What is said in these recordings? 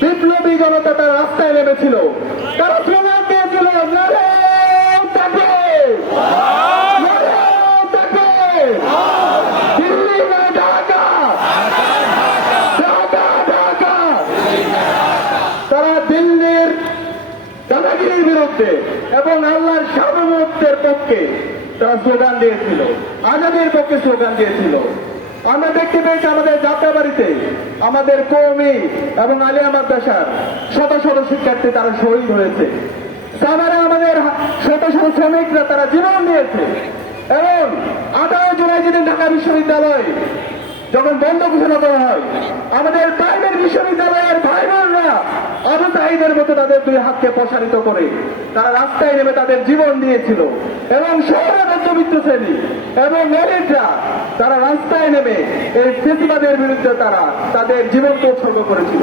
বিপ্লবী জনতা তার রাস্তায় নেমেছিল, তারা স্লোগান দিয়েছিল নারে তাকবীর, নারে তাকবীর, দিল্লি না ঢাকা, ঢাকা ঢাকা। তারা দিল্লির দাদাগিরির বিরুদ্ধে এবং আল্লাহর সার্বভৌমত্বের পক্ষে তারা স্লোগান দিয়েছিল, আজাদের পক্ষে স্লোগান দিয়েছিল। আমরা দেখতে পেয়েছি আমাদের যাত্রাবাড়িতে আমাদের কওমি এবং আলিয়া মাদ্রাসার শত শত শিক্ষার্থী তারা শহীদ হয়েছে। সাভারে আমাদের শত শত শ্রমিকরা তারা জীবন দিয়েছে। এবং 18 জুলাই যেদিন ঢাকা বিশ্ববিদ্যালয় যখন বন্ধ ঘোষণা করা হয়, আমাদের প্রাইভেট বিশ্ববিদ্যালয়ের ভাই বোনরা আবু সাঈদের মতো তাদের দুই হাতকে প্রসারিত করে তারা রাস্তায় নেমে তাদের জীবন দিয়েছিল। এবং শহরের মধ্যবিত্ত শ্রেণী এবং এলিটরা তারা রাস্তায় নেমে এই ফেসিবাদের বিরুদ্ধে তারা তাদের জীবনকে উৎসর্গ করেছিল।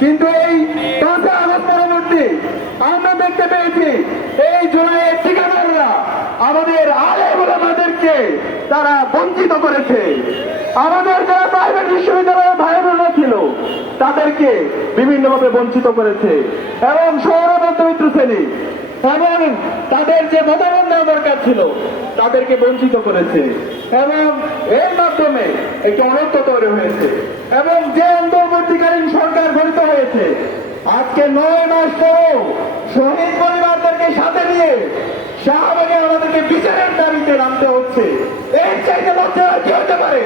কিন্তু এই 5 আগস্ট পরবর্তী আমরা দেখতে পেয়েছি এই জুলাইয়ের ঠিকাদাররা আমাদের আলেম ওলামাদেরকে তারা বঞ্চিত করেছে। আমাদের যারা প্রাইভেট বিশ্ববিদ্যালয়ের ভাই বোনরা ছিল তাদেরকে বিভিন্নভাবে বঞ্চিত করেছে। এবং শহরের মধ্যবিত্ত শ্রেণী এবং তাদের যে মতামত নেওয়া দরকার ছিল তাদেরকে বঞ্চিত করেছে। এবং এর মাধ্যমে একটি অনর্থ তৈরি হয়েছে। এবং যে অন্তর্বর্তীকালীন সরকার গঠিত হয়েছে, আজকে 9 মাস পরও শহীদ পরিবারদেরকে সাথে নিয়ে শাহবাগে আমাদেরকে বিচারের দাবিতে নামতে হচ্ছে। এর চাইতে লজ্জা কি হতে পারে?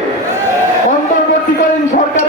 অন্তর্বর্তীকালীন সরকার